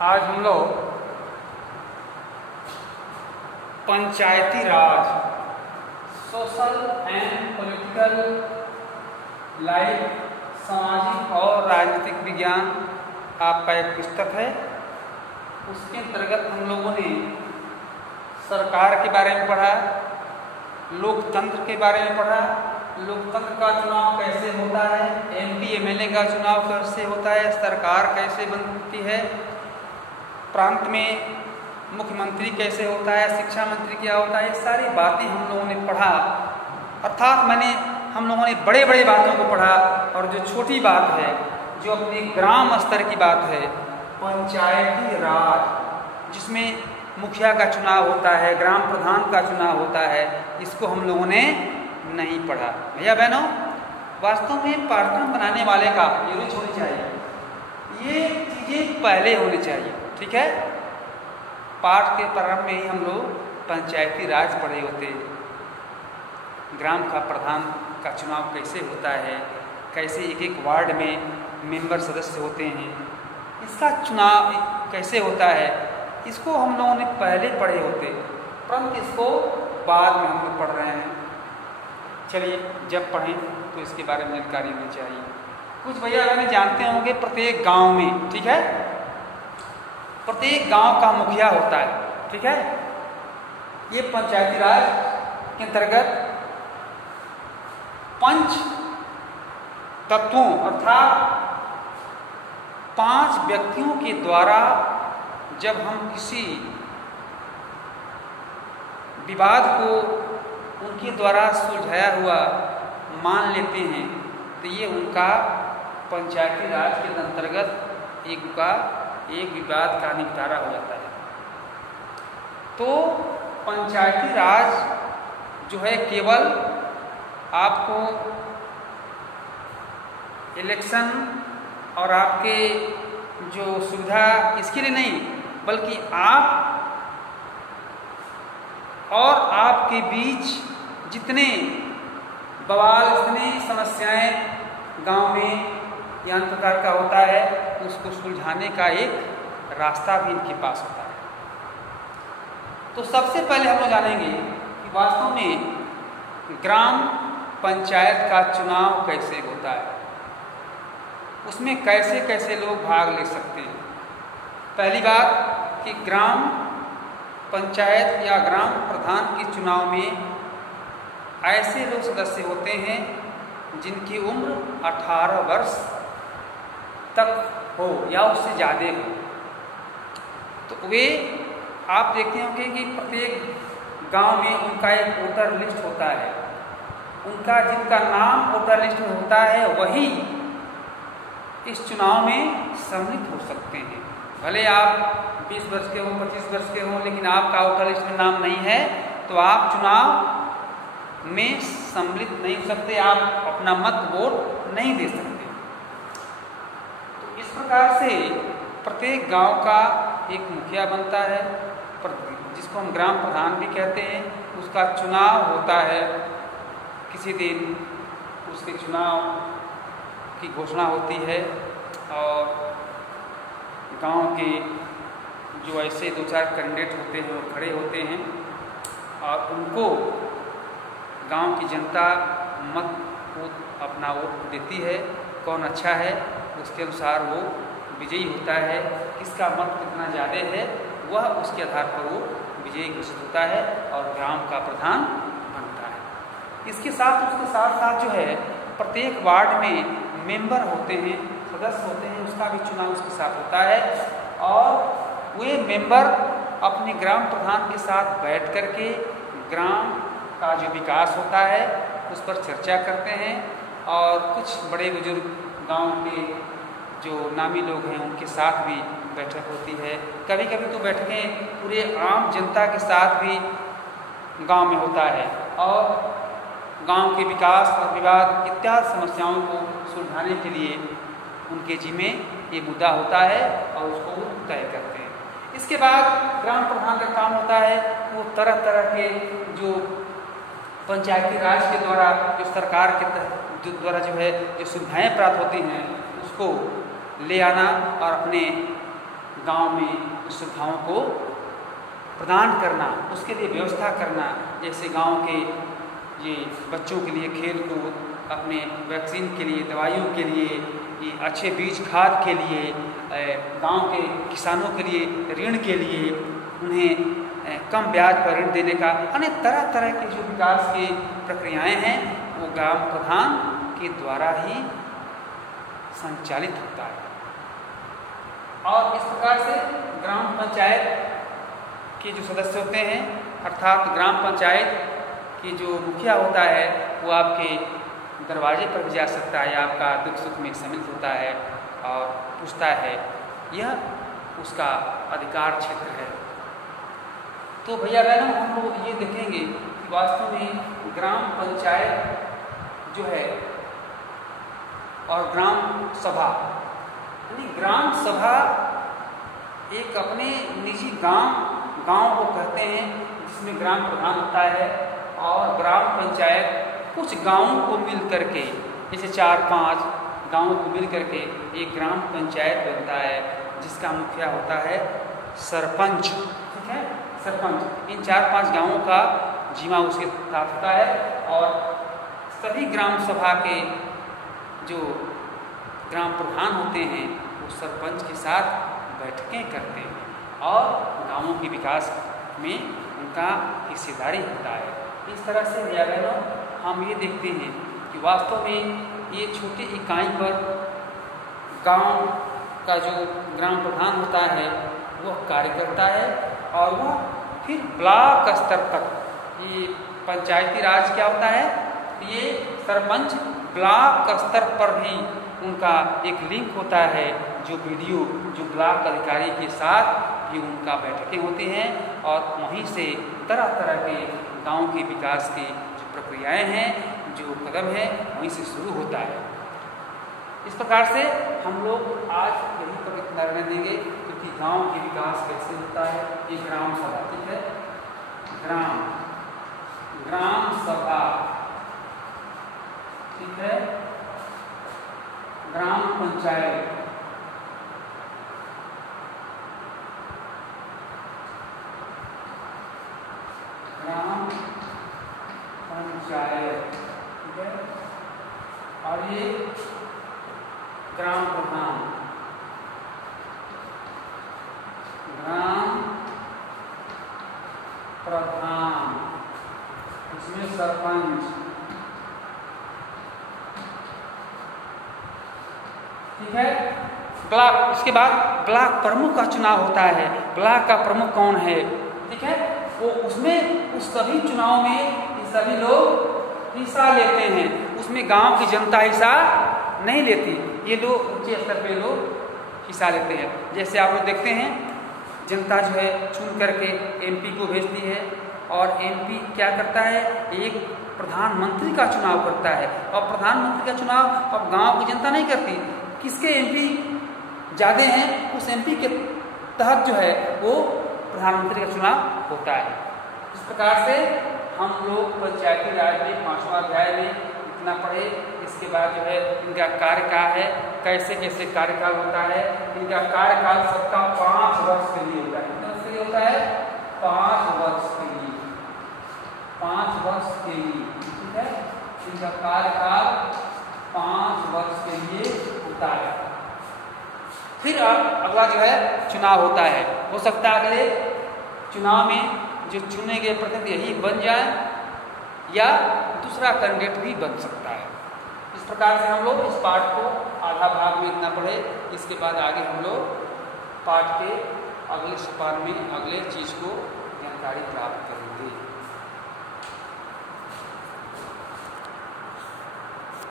आज हम लोग पंचायती राज, सोशल एंड पॉलिटिकल लाइफ, सामाजिक और राजनीतिक विज्ञान आपका एक पुस्तक है। उसके अंतर्गत हम लोगों ने सरकार के बारे में पढ़ा, लोकतंत्र के बारे में पढ़ा, लोकतंत्र का चुनाव कैसे होता है, एमपी एमएलए का चुनाव कैसे होता है, सरकार कैसे बनती है, प्रांत में मुख्यमंत्री कैसे होता है, शिक्षा मंत्री क्या होता है, ये सारी बातें हम लोगों ने पढ़ा। अर्थात हम लोगों ने बड़े बड़े बातों को पढ़ा, और जो छोटी बात है, जो अपने ग्राम स्तर की बात है, पंचायती राज, जिसमें मुखिया का चुनाव होता है, ग्राम प्रधान का चुनाव होता है, इसको हम लोगों ने नहीं पढ़ा। भैया बहनों, वास्तव में पाठ्यक्रम बनाने वाले का ये रुचि होनी चाहिए, ये चीज़ें पहले होनी चाहिए, ठीक है। पाठ के प्रारंभ में ही हम लोग पंचायती राज पढ़े होते, ग्राम का प्रधान का चुनाव कैसे होता है, कैसे एक एक वार्ड में मेंबर सदस्य होते हैं, इसका चुनाव कैसे होता है, इसको हम लोगों ने पहले पढ़े होते, परंतु इसको बाद में हम लोग पढ़ रहे हैं। चलिए, जब पढ़ें तो इसके बारे में जानकारी होनी चाहिए। कुछ भैया बहन जानते होंगे, प्रत्येक गांव में, ठीक है, प्रत्येक गांव का मुखिया होता है, ठीक है। ये पंचायती राज के अंतर्गत पंच तत्वों अर्थात 5 व्यक्तियों के द्वारा जब हम किसी विवाद को उनके द्वारा सुलझाया हुआ मान लेते हैं, तो ये उनका पंचायती राज के अंतर्गत एक विवाद का निपटारा हो जाता है। तो पंचायती राज जो है केवल आपको इलेक्शन और आपके जो सुविधा इसके लिए नहीं, बल्कि आप और आपके बीच जितने बवाल, जितने समस्याएं गांव में या अन्य प्रकार का होता है, उसको सुलझाने का एक रास्ता भी इनके पास होता है। तो सबसे पहले हम लोग जानेंगे कि वास्तव में ग्राम पंचायत का चुनाव कैसे होता है, उसमें कैसे कैसे लोग भाग ले सकते हैं। पहली बात कि ग्राम पंचायत या ग्राम प्रधान के चुनाव में ऐसे लोग सदस्य होते हैं जिनकी उम्र 18 वर्ष तक हो या उससे ज़्यादा हो। तो वे, आप देखते होंगे कि प्रत्येक गांव में उनका एक वोटर लिस्ट होता है, उनका जिनका नाम वोटर लिस्ट में होता है वही इस चुनाव में सम्मिलित हो सकते हैं। भले आप 20 वर्ष के हो, 25 वर्ष के हो, लेकिन आपका वोटर लिस्ट में नाम नहीं है तो आप चुनाव में सम्मिलित नहीं हो सकते, आप अपना मत वोट नहीं दे सकते। तो इस प्रकार से प्रत्येक गांव का एक मुखिया बनता है, जिसको हम ग्राम प्रधान भी कहते हैं। उसका चुनाव होता है, किसी दिन उसके चुनाव की घोषणा होती है, और गांव के जो ऐसे 2-4 कैंडिडेट होते हैं वो खड़े होते हैं, और उनको गांव की जनता मत को अपना वोट देती है। कौन अच्छा है उसके अनुसार वो विजयी होता है, किसका मत कितना ज़्यादा है वह उसके आधार पर वो विजयी घोषित होता है और ग्राम का प्रधान बनता है। इसके साथ उसके साथ साथ जो है प्रत्येक वार्ड में मेंबर होते हैं, सदस्य होते हैं, उसका भी चुनाव उसके साथ होता है, और वे मेंबर अपने ग्राम प्रधान के साथ बैठ करके ग्राम का जो विकास होता है उस पर चर्चा करते हैं, और कुछ बड़े बुजुर्ग गांव के जो नामी लोग हैं उनके साथ भी बैठक होती है। कभी कभी तो बैठकें पूरे आम जनता के साथ भी गांव में होता है, और गांव के विकास और विवाद इत्यादि समस्याओं को सुलझाने के लिए उनके जिम्मे ये मुद्दा होता है और उसको वो तय करते हैं। इसके बाद ग्राम प्रधान का काम होता है वो तरह तरह के जो पंचायती राज के द्वारा जो सरकार के द्वारा जो है जो सुविधाएँ प्राप्त होती हैं उसको ले आना और अपने गांव में उस सुविधाओं को प्रदान करना, उसके लिए व्यवस्था करना। जैसे गांव के ये बच्चों के लिए खेल कूद, अपने वैक्सीन के लिए, दवाइयों के लिए, ये अच्छे बीज खाद के लिए, गांव के किसानों के लिए ऋण के लिए, उन्हें कम ब्याज पर ऋण देने का, अनेक तरह तरह की जो विकास की प्रक्रियाएं हैं वो ग्राम प्रधान के द्वारा ही संचालित होता है। और इस प्रकार से ग्राम पंचायत के जो सदस्य होते हैं, अर्थात ग्राम पंचायत की जो मुखिया होता है वो आपके दरवाजे पर भी जा सकता है, आपका दुख सुख में सम्मिलित होता है और पूछता है, यह उसका अधिकार क्षेत्र है। तो भैया बहनों, हम लोग ये देखेंगे कि वास्तव में ग्राम पंचायत जो है और ग्राम सभा, यानी ग्राम सभा एक अपने निजी गांव को कहते हैं जिसमें ग्राम प्रधान होता है, और ग्राम पंचायत कुछ गांवों को मिल करके, जैसे 4-5 गांवों को मिल करके एक ग्राम पंचायत बनता है जिसका मुखिया होता है सरपंच। ठीक है, सरपंच इन 4-5 गांवों का जिम्मा उसके साथ होता है, और सभी ग्राम सभा के जो ग्राम प्रधान होते हैं वो सरपंच के साथ बैठकें करते हैं और गांवों के विकास में उनका हिस्सेदारी होता है। इस तरह से भैया बहनों, हम ये देखते हैं कि वास्तव में ये छोटी इकाई पर गांव का जो ग्राम प्रधान होता है वह कार्य करता है, और वह फिर ब्लॉक स्तर तक, ये पंचायती राज क्या होता है, ये सरपंच ब्लॉक स्तर पर भी उनका एक लिंक होता है, जो वीडियो जो ब्लॉक अधिकारी के साथ भी उनका बैठकें होती हैं, और वहीं से तरह तरह के गांव के विकास की जो प्रक्रियाएं हैं, जो कदम है, वहीं से शुरू होता है। इस प्रकार से हम लोग आज यहीं पर निर्णय देंगे, क्योंकि गांव के विकास कैसे होता है, ये ग्राम सभा, ठीक है, ग्राम सभा, ठीक है, ग्राम पंचायत, ग्राम पंचायत, ठीक है, और ये ग्राम प्रधान, ग्राम प्रधान, इसमें सरपंच, ठीक है, ब्लॉक, इसके बाद ब्लॉक प्रमुख का चुनाव होता है। ब्लॉक का प्रमुख कौन है, ठीक है, वो उसमें उस सभी चुनाव में ये सभी लोग हिस्सा लेते हैं, उसमें गांव की जनता हिस्सा नहीं लेती, ये लोग ऊंचे स्तर पे लोग हिस्सा लेते हैं। जैसे आप लोग देखते हैं, जनता जो है चुन करके एमपी को भेजती है, और एमपी क्या करता है, एक प्रधानमंत्री का चुनाव करता है, और प्रधानमंत्री का चुनाव अब गांव की जनता नहीं करती, किसके एमपी ज़्यादा हैं उस एमपी के तहत जो है वो प्रधानमंत्री का चुनाव होता है। इस प्रकार से हम लोग पंचायती राज में 5वां अध्याय में इतना पढ़े। इसके बाद जो है इनका कार्यकाल है, कैसे कैसे कार्यकाल होता है। इनका कार्यकाल सबका 5 वर्ष के लिए होता है। कितने वर्ष के लिए होता है? 5 वर्ष के लिए, 5 वर्ष के लिए, ठीक है। इनका कार्यकाल 5 वर्ष के लिए होता है। फिर अगला जो है चुनाव होता है। हो सकता है अगले चुनाव में जो चुने गए प्रतिनिधि यही बन जाए या दूसरा कैंडिडेट भी बन सकता है। इस प्रकार से हम लोग इस पाठ को आधा भाग में इतना पढ़े। इसके बाद आगे हम लोग पाठ के अगले सोपान में अगले चीज़ को जानकारी प्राप्त करेंगे।